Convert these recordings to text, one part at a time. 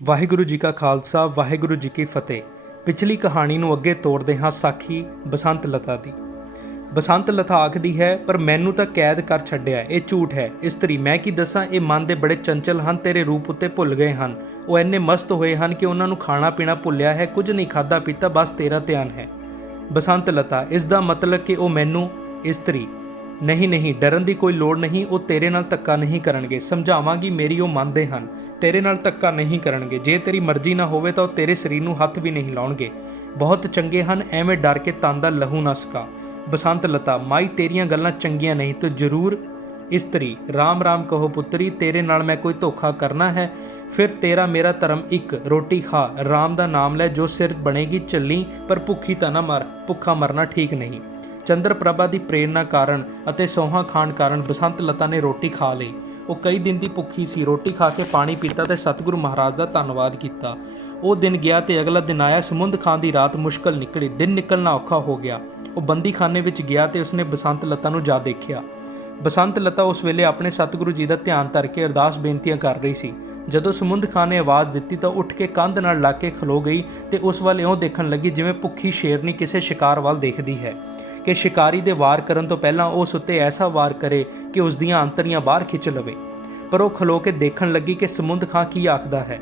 ਵਾਹਿਗੁਰੂ ਜੀ ਕਾ ਖਾਲਸਾ ਵਾਹਿਗੁਰੂ ਜੀ ਕੀ ਫਤਿਹ। ਪਿਛਲੀ ਕਹਾਣੀ ਨੂੰ ਅੱਗੇ ਤੋਰਦੇ ਹਾਂ ਸਾਖੀ ਬਸੰਤ ਲਤਾ ਦੀ। ਬਸੰਤ ਲਤਾ ਆਖਦੀ ਹੈ, ਪਰ ਮੈਨੂੰ ਤਾਂ ਕੈਦ ਕਰ ਛੱਡਿਆ, ਇਹ ਝੂਠ ਹੈ। ਇਸਤਰੀ, ਮੈਂ ਕੀ ਦੱਸਾਂ, ਇਹ ਮਨ ਦੇ ਬੜੇ ਚੰਚਲ ਹਨ, ਤੇਰੇ ਰੂਪ ਉੱਤੇ ਭੁੱਲ ਗਏ ਹਨ। ਉਹ ਇੰਨੇ ਮਸਤ ਹੋਏ ਹਨ ਕਿ ਉਹਨਾਂ ਨੂੰ ਖਾਣਾ ਪੀਣਾ ਭੁੱਲਿਆ ਹੈ, ਕੁਝ ਨਹੀਂ ਖਾਧਾ ਪੀਤਾ, ਬਸ ਤੇਰਾ ਧਿਆਨ ਹੈ। ਬਸੰਤ ਲਤਾ, ਇਸ ਦਾ ਮਤਲਬ ਕਿ ਉਹ ਮੈਨੂੰ। ਇਸਤਰੀ, ਨਹੀਂ, ਡਰਨ ਦੀ ਕੋਈ ਲੋੜ ਨਹੀਂ, ਉਹ ਤੇਰੇ ਨਾਲ ਧੱਕਾ ਨਹੀਂ ਕਰਨਗੇ। ਸਮਝਾਵਾਂਗੀ, ਮੇਰੀ ਉਹ ਮੰਨਦੇ ਹਨ, ਤੇਰੇ ਨਾਲ ਧੱਕਾ ਨਹੀਂ ਕਰਨਗੇ। ਜੇ ਤੇਰੀ ਮਰਜ਼ੀ ਨਾ ਹੋਵੇ ਤਾਂ ਉਹ ਤੇਰੇ ਸਰੀਰ ਨੂੰ ਹੱਥ ਵੀ ਨਹੀਂ ਲਾਉਣਗੇ। ਬਹੁਤ ਚੰਗੇ ਹਨ, ਐਵੇਂ ਡਰ ਕੇ ਤਨ ਦਾ ਲਹੂ ਨਾ ਸਕਾ। ਬਸੰਤ ਲਤਾ, ਮਾਈ ਤੇਰੀਆਂ ਗੱਲਾਂ ਚੰਗੀਆਂ ਨਹੀਂ, ਤੂੰ ਜ਼ਰੂਰ। ਇਸਤਰੀ, ਰਾਮ ਰਾਮ ਕਹੋ ਪੁੱਤਰੀ, ਤੇਰੇ ਨਾਲ ਮੈਂ ਕੋਈ ਧੋਖਾ ਕਰਨਾ ਹੈ? ਫਿਰ ਤੇਰਾ ਮੇਰਾ ਧਰਮ ਇੱਕ, ਰੋਟੀ ਖਾ, ਰਾਮ ਦਾ ਨਾਮ ਲੈ, ਜੋ ਸਿਰ ਬਣੇਗੀ ਚੱਲੀ, ਪਰ ਭੁੱਖੀ ਤਾਂ ਨਾ ਮਰ, ਭੁੱਖਾ ਮਰਨਾ ਠੀਕ ਨਹੀਂ। ਚੰਦਰ ਪ੍ਰਭਾ ਦੀ ਪ੍ਰੇਰਨਾ ਕਾਰਨ ਅਤੇ ਸੌਹਾਂ ਖਾਣ ਕਾਰਨ ਬਸੰਤ ਲਤਾ ਨੇ ਰੋਟੀ ਖਾ ਲਈ। ਉਹ ਕਈ ਦਿਨ ਦੀ ਭੁੱਖੀ ਸੀ। ਰੋਟੀ ਖਾ ਕੇ ਪਾਣੀ ਪੀਤਾ ਤੇ ਸਤਿਗੁਰੂ ਮਹਾਰਾਜ ਦਾ ਧੰਨਵਾਦ ਕੀਤਾ। ਉਹ ਦਿਨ ਗਿਆ ਤੇ ਅਗਲਾ ਦਿਨ ਆਇਆ। ਸਮੁੰਦ ਖਾਂ ਦੀ ਰਾਤ ਮੁਸ਼ਕਲ ਨਿਕਲੀ, ਦਿਨ ਨਿਕਲਣਾ ਔਖਾ ਹੋ ਗਿਆ। ਉਹ ਬੰਦੀਖਾਨੇ ਵਿੱਚ ਗਿਆ ਤੇ ਉਸਨੇ ਬਸੰਤ ਲਤਾ ਨੂੰ ਜਾ ਦੇਖਿਆ। ਬਸੰਤ ਲਤਾ ਉਸ ਵੇਲੇ ਆਪਣੇ ਸਤਿਗੁਰੂ ਜੀ ਦਾ ਧਿਆਨ ਧਰ ਕੇ ਅਰਦਾਸ ਬੇਨਤੀਆਂ ਕਰ ਰਹੀ ਸੀ। ਜਦੋਂ ਸਮੁੰਦ ਖਾਂ ਨੇ ਆਵਾਜ਼ ਦਿੱਤੀ ਤਾਂ ਉੱਠ ਕੇ ਕੰਧ ਨਾਲ ਲਾ ਕੇ ਖਲੋ ਗਈ ਤੇ ਉਸ ਵੱਲ ਇਉਂ ਦੇਖਣ ਲੱਗੀ ਜਿਵੇਂ ਭੁੱਖੀ ਸ਼ੇਰਨੀ ਕਿਸੇ ਸ਼ਿਕਾਰ ਵੱਲ ਦੇਖਦੀ ਹੈ ਕਿ ਸ਼ਿਕਾਰੀ ਦੇ ਵਾਰ ਕਰਨ ਤੋਂ ਪਹਿਲਾਂ ਉਸ ਉੱਤੇ ਐਸਾ ਵਾਰ ਕਰੇ ਕਿ ਉਸ ਦੀਆਂ ਅੰਤੜੀਆਂ ਬਾਹਰ ਖਿੱਚ ਲਵੇ। ਪਰ ਉਹ ਖਲੋ ਕੇ ਦੇਖਣ ਲੱਗੀ ਕਿ ਸਮੁੰਦ ਖਾਂ ਕੀ ਆਖਦਾ ਹੈ।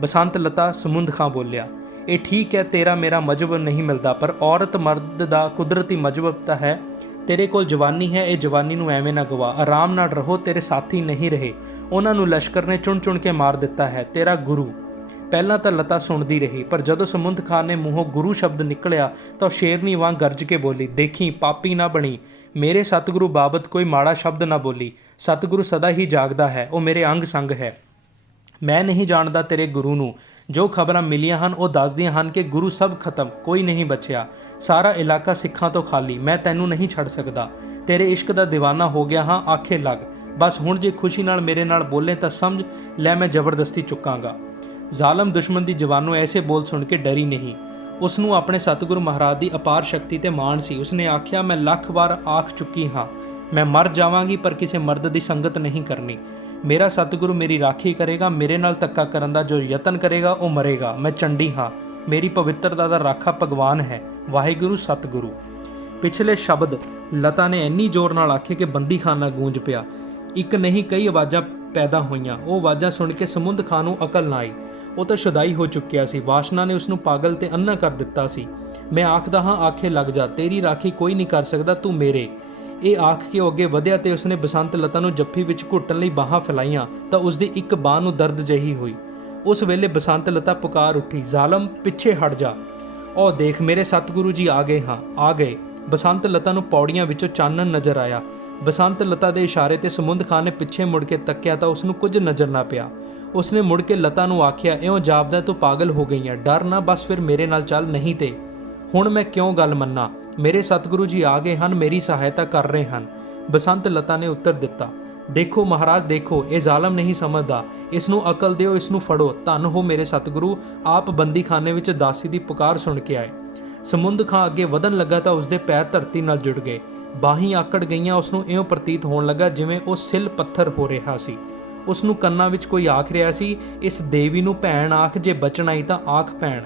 ਬਸੰਤ ਲਤਾ, ਸਮੁੰਦ ਖਾਂ ਬੋਲਿਆ, ਇਹ ਠੀਕ ਹੈ, ਤੇਰਾ ਮੇਰਾ ਮਜ਼ਹਬ ਨਹੀਂ ਮਿਲਦਾ, ਪਰ ਔਰਤ ਮਰਦ ਦਾ ਕੁਦਰਤੀ ਮਜ਼ਹਬ ਤਾਂ ਹੈ। ਤੇਰੇ ਕੋਲ ਜਵਾਨੀ ਹੈ, ਇਹ ਜਵਾਨੀ ਨੂੰ ਐਵੇਂ ਨਾ ਗਵਾ। ਆਰਾਮ ਨਾਲ ਰਹੋ, ਤੇਰੇ ਸਾਥੀ ਨਹੀਂ ਰਹੇ, ਉਹਨਾਂ ਨੂੰ ਲਸ਼ਕਰ ਨੇ ਚੁਣ ਕੇ ਮਾਰ ਦਿੱਤਾ ਹੈ। ਤੇਰਾ ਗੁਰੂ। ਪਹਿਲਾਂ ਤਾਂ ਲਤਾ ਸੁਣਦੀ ਰਹੀ, ਪਰ ਜਦੋਂ ਸਮੁੰਦ ਖਾਂ ਨੇ ਮੂੰਹੋਂ ਗੁਰੂ ਸ਼ਬਦ ਨਿਕਲਿਆ ਤਾਂ ਉਹ ਸ਼ੇਰਨੀ ਵਾਂਗ ਗਰਜ ਕੇ ਬੋਲੀ, ਦੇਖੀ ਪਾਪੀ ਨਾ ਬਣੀ, ਮੇਰੇ ਸਤਿਗੁਰੂ ਬਾਬਤ ਕੋਈ ਮਾੜਾ ਸ਼ਬਦ ਨਾ ਬੋਲੀ। ਸਤਿਗੁਰੂ ਸਦਾ ਹੀ ਜਾਗਦਾ ਹੈ, ਉਹ ਮੇਰੇ ਅੰਗ ਸੰਗ ਹੈ। ਮੈਂ ਨਹੀਂ ਜਾਣਦਾ ਤੇਰੇ ਗੁਰੂ ਨੂੰ। ਜੋ ਖਬਰਾਂ ਮਿਲੀਆਂ ਹਨ ਉਹ ਦੱਸਦੀਆਂ ਹਨ ਕਿ ਗੁਰੂ ਸਭ ਖਤਮ, ਕੋਈ ਨਹੀਂ ਬਚਿਆ, ਸਾਰਾ ਇਲਾਕਾ ਸਿੱਖਾਂ ਤੋਂ ਖਾਲੀ। ਮੈਂ ਤੈਨੂੰ ਨਹੀਂ ਛੱਡ ਸਕਦਾ, ਤੇਰੇ ਇਸ਼ਕ ਦਾ دیਵਾਨਾ ਹੋ ਗਿਆ ਹਾਂ, ਆਖੇ ਲੱਗ। ਬਸ ਹੁਣ ਜੇ ਖੁਸ਼ੀ ਨਾਲ ਮੇਰੇ ਨਾਲ ਬੋਲੇ ਤਾਂ ਸਮਝ ਲੈ ਮੈਂ ਜ਼ਬਰਦਸਤੀ ਚੁੱਕਾਂਗਾ। ਜ਼ਾਲਮ ਦੁਸ਼ਮਣ ਦੀ ਜਵਾਨੋਂ ਐਸੇ ਬੋਲ ਸੁਣ ਕੇ ਡਰੀ ਨਹੀਂ। ਉਸ ਨੂੰ ਆਪਣੇ ਸਤਿਗੁਰੂ ਮਹਾਰਾਜ ਦੀ ਅਪਾਰ ਸ਼ਕਤੀ ਤੇ ਮਾਣ ਸੀ। ਉਸਨੇ ਆਖਿਆ, ਮੈਂ ਲੱਖ ਵਾਰ ਆਖ ਚੁੱਕੀ ਹਾਂ, ਮੈਂ ਮਰ ਜਾਵਾਂਗੀ ਪਰ ਕਿਸੇ ਮਰਦ ਦੀ ਸੰਗਤ ਨਹੀਂ ਕਰਨੀ। ਮੇਰਾ ਸਤਿਗੁਰੂ ਮੇਰੀ ਰਾਖੀ ਕਰੇਗਾ। ਮੇਰੇ ਨਾਲ ਧੱਕਾ ਕਰਨ ਦਾ ਜੋ ਯਤਨ ਕਰੇਗਾ ਉਹ ਮਰੇਗਾ। ਮੈਂ ਚੰਡੀ ਹਾਂ, ਮੇਰੀ ਪਵਿੱਤਰਤਾ ਦਾ ਰਾਖਾ ਭਗਵਾਨ ਹੈ, ਵਾਹਿਗੁਰੂ ਸਤਿਗੁਰੂ। ਪਿਛਲੇ ਸ਼ਬਦ ਲਤਾ ਨੇ ਇੰਨੀ ਜ਼ੋਰ ਨਾਲ ਆਖੇ ਕਿ ਬੰਦੀਖਾਨਾ ਗੂੰਜ ਪਿਆ। ਇੱਕ ਨਹੀਂ ਕਈ ਆਵਾਜ਼ਾਂ ਪੈਦਾ ਹੋਈਆਂ। ਉਹ ਆਵਾਜ਼ਾਂ ਸੁਣ ਕੇ ਸਮੁੰਦ ਖਾਂ ਨੂੰ ਅਕਲ ਨਾ ਆਈ। ਉਹ ਤਾਂ ਸ਼ੁਦਾਈ ਹੋ ਚੁੱਕਿਆ ਸੀ। ਵਾਸ਼ਨਾ ਨੇ ਉਸ ਨੂੰ ਪਾਗਲ ਤੇ ਅੰਨਾ ਕਰ ਦਿੱਤਾ ਸੀ। ਮੈਂ ਆਖਦਾ ਹਾਂ, ਆਖੇ ਲੱਗ ਜਾ, ਤੇਰੀ ਰਾਖੀ ਕੋਈ ਨਹੀਂ ਕਰ ਸਕਦਾ, ਤੂੰ ਮੇਰੇ। ਇਹ ਆਖ ਕੇ ਉਹ ਅੱਗੇ ਵਧਿਆ ਤੇ ਉਸਨੇ ਬਸੰਤ ਲਤਾ ਨੂੰ ਜੱਫੀ ਵਿੱਚ ਘੁੱਟਣ ਲਈ ਬਾਹਾਂ ਫੈਲਾਈਆਂ ਤਾਂ ਉਸਦੀ ਇੱਕ ਬਾਂਹ ਨੂੰ ਦਰਦ ਜਿਹੀ ਹੋਈ। ਉਸ ਵੇਲੇ ਬਸੰਤ ਲਤਾ ਪੁਕਾਰ ਉੱਠੀ, ਜ਼ਾਲਮ ਪਿੱਛੇ ਹਟ ਜਾ, ਉਹ ਦੇਖ ਮੇਰੇ ਸਤਿਗੁਰੂ ਜੀ ਆ ਗਏ ਹਾਂ, ਆ ਗਏ। ਬਸੰਤ ਲਤਾ ਨੂੰ ਪੌੜੀਆਂ ਵਿੱਚੋਂ ਚਾਨਣ ਨਜ਼ਰ ਆਇਆ। ਬਸੰਤ ਲਤਾ ਦੇ ਇਸ਼ਾਰੇ ਤੇ ਸਮੁੰਦ ਖਾਂ ਨੇ ਪਿੱਛੇ ਮੁੜ ਕੇ ਤੱਕਿਆ ਤਾਂ ਉਸਨੂੰ ਕੁਝ ਨਜ਼ਰ ਨਾ ਪਿਆ। ਉਸਨੇ ਮੁੜ ਕੇ ਲਤਾ ਨੂੰ ਆਖਿਆ, ਇਉਂ ਜਾਪਦਾ ਤੂੰ ਪਾਗਲ ਹੋ ਗਈ ਹੈ, ਡਰ ਨਾ, ਬਸ ਫਿਰ ਮੇਰੇ ਨਾਲ ਚੱਲ, ਨਹੀਂ ਤੇ ਹੁਣ ਮੈਂ ਕਿਉਂ ਗੱਲ ਮੰਨਾਂ। ਮੇਰੇ ਸਤਿਗੁਰੂ ਜੀ ਆ ਗਏ ਹਨ, ਮੇਰੀ ਸਹਾਇਤਾ ਕਰ ਰਹੇ ਹਨ। ਬਸੰਤ ਲਤਾ ਨੇ ਉੱਤਰ ਦਿੱਤਾ, ਦੇਖੋ ਮਹਾਰਾਜ, ਦੇਖੋ, ਇਹ ਜ਼ਾਲਮ ਨਹੀਂ ਸਮਝਦਾ, ਇਸ ਨੂੰ ਅਕਲ ਦਿਓ, ਇਸ ਨੂੰ ਫੜੋ। ਧੰਨ ਹੋ ਮੇਰੇ ਸਤਿਗੁਰੂ, ਆਪ ਬੰਦੀਖਾਨੇ ਵਿੱਚ ਦਾਸੀ ਦੀ ਪੁਕਾਰ ਸੁਣ ਕੇ ਆਏ। ਸਮੁੰਦ ਖਾਂ ਅੱਗੇ ਵਧਣ ਲੱਗਾ ਤਾਂ ਉਸਦੇ ਪੈਰ ਧਰਤੀ ਨਾਲ ਜੁੜ ਗਏ, ਬਾਹੀਂ ਆਕੜ ਗਈਆਂ। ਉਸਨੂੰ ਇਉਂ ਪ੍ਰਤੀਤ ਹੋਣ ਲੱਗਾ ਜਿਵੇਂ ਉਹ ਸਿਲ ਪੱਥਰ ਹੋ ਰਿਹਾ ਸੀ। ਉਸ ਨੂੰ ਕੰਨਾਂ ਵਿੱਚ ਕੋਈ ਆਖ ਰਿਹਾ ਸੀ, ਇਸ ਦੇਵੀ ਨੂੰ ਭੈਣ ਆਖ, ਜੇ ਬਚਣ ਆਈ ਤਾਂ ਆਖ ਭੈਣ।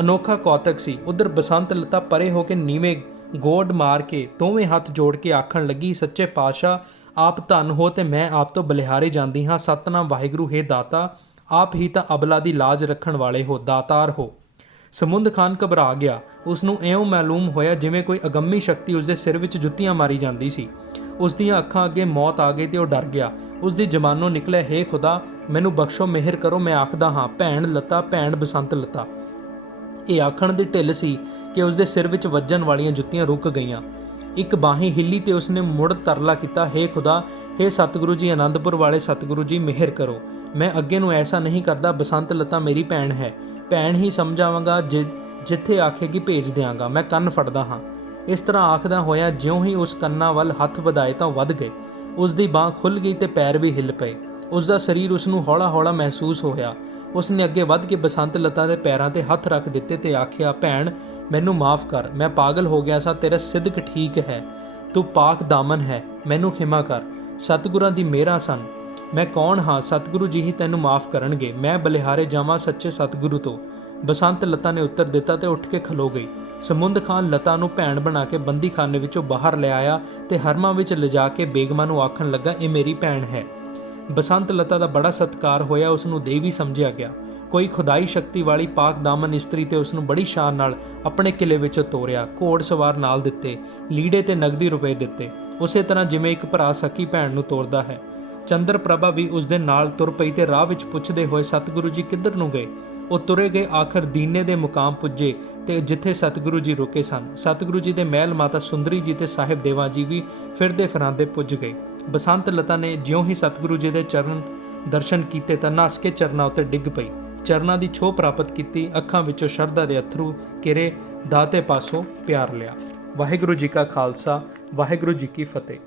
ਅਨੋਖਾ ਕੌਤਕ ਸੀ। ਉਧਰ ਬਸੰਤ ਲਤਾ ਪਰੇ ਹੋ ਕੇ ਨੀਵੇਂ ਗੋਡ ਮਾਰ ਕੇ ਦੋਵੇਂ ਹੱਥ ਜੋੜ ਕੇ ਆਖਣ ਲੱਗੀ, ਸੱਚੇ ਪਾਤਸ਼ਾਹ, ਆਪ ਧੰਨ ਹੋ ਤੇ ਮੈਂ ਆਪ ਤੋਂ ਬਲਿਹਾਰੇ ਜਾਂਦੀ ਹਾਂ। ਸਤਨਾਮ ਵਾਹਿਗੁਰੂ, ਹੈ ਦਾਤਾ, ਆਪ ਹੀ ਤਾਂ ਅਬਲਾ ਦੀ ਲਾਜ ਰੱਖਣ ਵਾਲੇ ਹੋ, ਦਾਤਾਰ ਹੋ। ਸਮੁੰਦ ਖਾਨ ਘਬਰਾ ਗਿਆ। ਉਸ ਨੂੰ ਇਉਂ ਮਾਲੂਮ ਹੋਇਆ ਜਿਵੇਂ ਕੋਈ ਅਗੰਮੀ ਸ਼ਕਤੀ ਉਸਦੇ ਸਿਰ ਵਿੱਚ ਜੁੱਤੀਆਂ ਮਾਰੀ ਜਾਂਦੀ ਸੀ। ਉਸ ਦੀਆਂ ਅੱਖਾਂ ਅੱਗੇ ਮੌਤ ਆ ਗਈ ਤੇ ਉਹ ਡਰ ਗਿਆ। ਉਸ ਦੀ ਜ਼ਬਾਨੋਂ ਨਿਕਲਿਆ, ਹੇ ਖੁਦਾ, ਮੈਨੂੰ ਬਖਸ਼ੋ, ਮਿਹਰ ਕਰੋ, ਮੈਂ ਆਖਦਾ ਹਾਂ, ਭੈਣ ਲਤਾ, ਭੈਣ ਬਸੰਤ ਲਤਾ। ਇਹ ਆਖਣ ਦੀ ਢਿੱਲ ਸੀ ਕਿ ਉਸਦੇ ਸਿਰ ਵਿੱਚ ਵੱਜਣ ਵਾਲੀਆਂ ਜੁੱਤੀਆਂ ਰੁਕ ਗਈਆਂ। ਇੱਕ ਬਾਹੀਂ ਹਿੱਲੀ ਤੇ ਉਸਨੇ ਮੁੜ ਤਰਲਾ ਕੀਤਾ, ਹੇ ਖੁਦਾ, ਹੇ ਸਤਿਗੁਰੂ ਜੀ, ਆਨੰਦਪੁਰ ਵਾਲੇ ਸਤਿਗੁਰੂ ਜੀ, ਮਿਹਰ ਕਰੋ, ਮੈਂ ਅੱਗੇ ਨੂੰ ਐਸਾ ਨਹੀਂ ਕਰਦਾ। ਬਸੰਤ ਲਤਾ ਮੇਰੀ ਭੈਣ ਹੈ, ਭੈਣ ਹੀ ਸਮਝਾਵਾਂਗਾ, ਜਿੱਥੇ ਆਖੇਗੀ ਭੇਜ ਦਿਆਂਗਾ। ਮੈਂ ਕੰਨ ਫੜਦਾ ਹਾਂ। ਇਸ ਤਰ੍ਹਾਂ ਆਖਦਾ ਹੋਇਆ ਜਿਉਂ ਹੀ ਉਸ ਕੰਨਾਂ ਵੱਲ ਹੱਥ ਵਧਾਏ ਤਾਂ ਵੱਧ ਗਏ। ਉਸ ਦੀ ਬਾਂਹ ਖੁੱਲ੍ਹ ਗਈ ਤੇ ਪੈਰ ਵੀ ਹਿੱਲ ਪਏ। ਉਸ ਦਾ ਸਰੀਰ ਉਸ ਨੂੰ ਹੌਲਾ ਮਹਿਸੂਸ ਹੋਇਆ। ਉਸ ਨੇ ਅੱਗੇ ਵੱਧ ਕੇ ਬਸੰਤ ਲਤਾ ਦੇ ਪੈਰਾਂ ਤੇ ਹੱਥ ਰੱਖ ਦਿੱਤੇ ਤੇ ਆਖਿਆ, ਭੈਣ, ਮੈਨੂੰ ਮਾਫ਼ ਕਰ, ਮੈਂ ਪਾਗਲ ਹੋ ਗਿਆ ਸਾਂ, ਤੇਰਾ ਸਿਦਕ ਠੀਕ ਹੈ, ਤੂੰ ਪਾਕ ਦਾਮਨ ਹੈ, ਮੈਨੂੰ ਖਿਮਾ ਕਰ। ਸਤਿਗੁਰਾਂ ਦੀ ਮਿਹਰਾਂ ਸਨ। ਮੈਂ ਕੌਣ ਹਾਂ? ਸਤਿਗੁਰੂ ਜੀ ਹੀ ਤੈਨੂੰ ਮਾਫ ਕਰਨਗੇ। ਮੈਂ ਬਲਿਹਾਰੇ ਜਾਵਾਂ ਸੱਚੇ ਸਤਿਗੁਰੂ ਤੋਂ। ਬਸੰਤ ਲਤਾ ਨੇ ਉੱਤਰ ਦਿੱਤਾ ਤੇ ਉੱਠ ਕੇ ਖਲੋ ਗਈ। ਸਮੁੰਦ ਖਾਨ ਲਤਾ ਨੂੰ ਭੈਣ ਬਣਾ ਕੇ ਬੰਦੀਖਾਨੇ ਵਿੱਚੋਂ ਬਾਹਰ ਲੈ ਆਇਆ ਤੇ ਹਰਮਾਂ ਵਿੱਚ ਲਿਜਾ ਕੇ ਬੇਗਮਾਂ ਨੂੰ ਆਖਣ ਲੱਗਾ, ਇਹ ਮੇਰੀ ਭੈਣ ਹੈ। ਬਸੰਤ ਲਤਾ ਦਾ ਬੜਾ ਸਤਿਕਾਰ ਹੋਇਆ, ਉਸ ਨੂੰ ਦੇਵੀ ਸਮਝਿਆ ਗਿਆ। ਕੋਈ ਖੁਦਾਈ ਸ਼ਕਤੀ ਵਾਲੀ ਪਾਕ ਦਾਮਨ ਇਸਤਰੀ ਤੇ ਉਸ ਨੂੰ ਬੜੀ ਸ਼ਾਨ ਨਾਲ ਆਪਣੇ ਕਿਲੇ ਵਿੱਚੋਂ ਤੋਰਿਆ। ਘੋੜ ਸਵਾਰ ਨਾਲ ਦਿੱਤੇ, ਲੀੜੇ ਤੇ ਨਗਦੀ ਰੁਪਏ ਦਿੱਤੇ, ਉਸੇ ਤਰ੍ਹਾਂ ਜਿਵੇਂ ਇੱਕ ਭਰਾ ਸਕੀ ਭੈਣ ਨੂੰ ਤੋਰਦਾ ਹੈ। ਚੰਦਰ ਪ੍ਰਭਾ ਵੀ ਉਸ ਦੇ ਨਾਲ ਤੁਰ ਪਈ ਤੇ ਰਾਹ ਵਿੱਚ ਪੁੱਛਦੇ ਹੋਏ, ਸਤਿਗੁਰੂ ਜੀ ਕਿੱਧਰ ਨੂੰ ਗਏ? ਉਹ ਤੁਰੇ ਗਏ, ਆਖਰ ਦੀਨੇ ਦੇ ਮੁਕਾਮ ਪੁੱਜੇ ਤੇ ਜਿੱਥੇ ਸਤਿਗੁਰੂ ਜੀ ਰੁਕੇ ਸਨ। ਸਤਿਗੁਰੂ ਜੀ ਦੇ ਮਹਿਲ ਮਾਤਾ ਸੁੰਦਰੀ ਜੀ ਤੇ ਸਾਹਿਬ ਦੇਵਾ ਜੀ ਵੀ ਫਿਰਦੇ ਫਿਰਾਂਦੇ ਪੁੱਜ ਗਏ। ਬਸੰਤ ਲਤਾ ਨੇ ਜਿਉਂ ਹੀ ਸਤਿਗੁਰੂ ਜੀ ਦੇ ਚਰਨ ਦਰਸ਼ਨ ਕੀਤੇ ਤਾਂ ਨੱਸ ਕੇ ਚਰਨਾਂ ਉੱਤੇ ਡਿੱਗ ਪਈ। ਚਰਨਾਂ ਦੀ ਛੋਹ ਪ੍ਰਾਪਤ ਕੀਤੀ, ਅੱਖਾਂ ਵਿੱਚੋਂ ਸ਼ਰਧਾ ਦੇ ਅਥਰੂ ਕਿਰੇ, ਦਾਤੇ ਪਾਸੋਂ ਪਿਆਰ ਲਿਆ। ਵਾਹਿਗੁਰੂ ਜੀ ਕਾ ਖਾਲਸਾ, ਵਾਹਿਗੁਰੂ ਜੀ ਕੀ ਫਤਿਹ।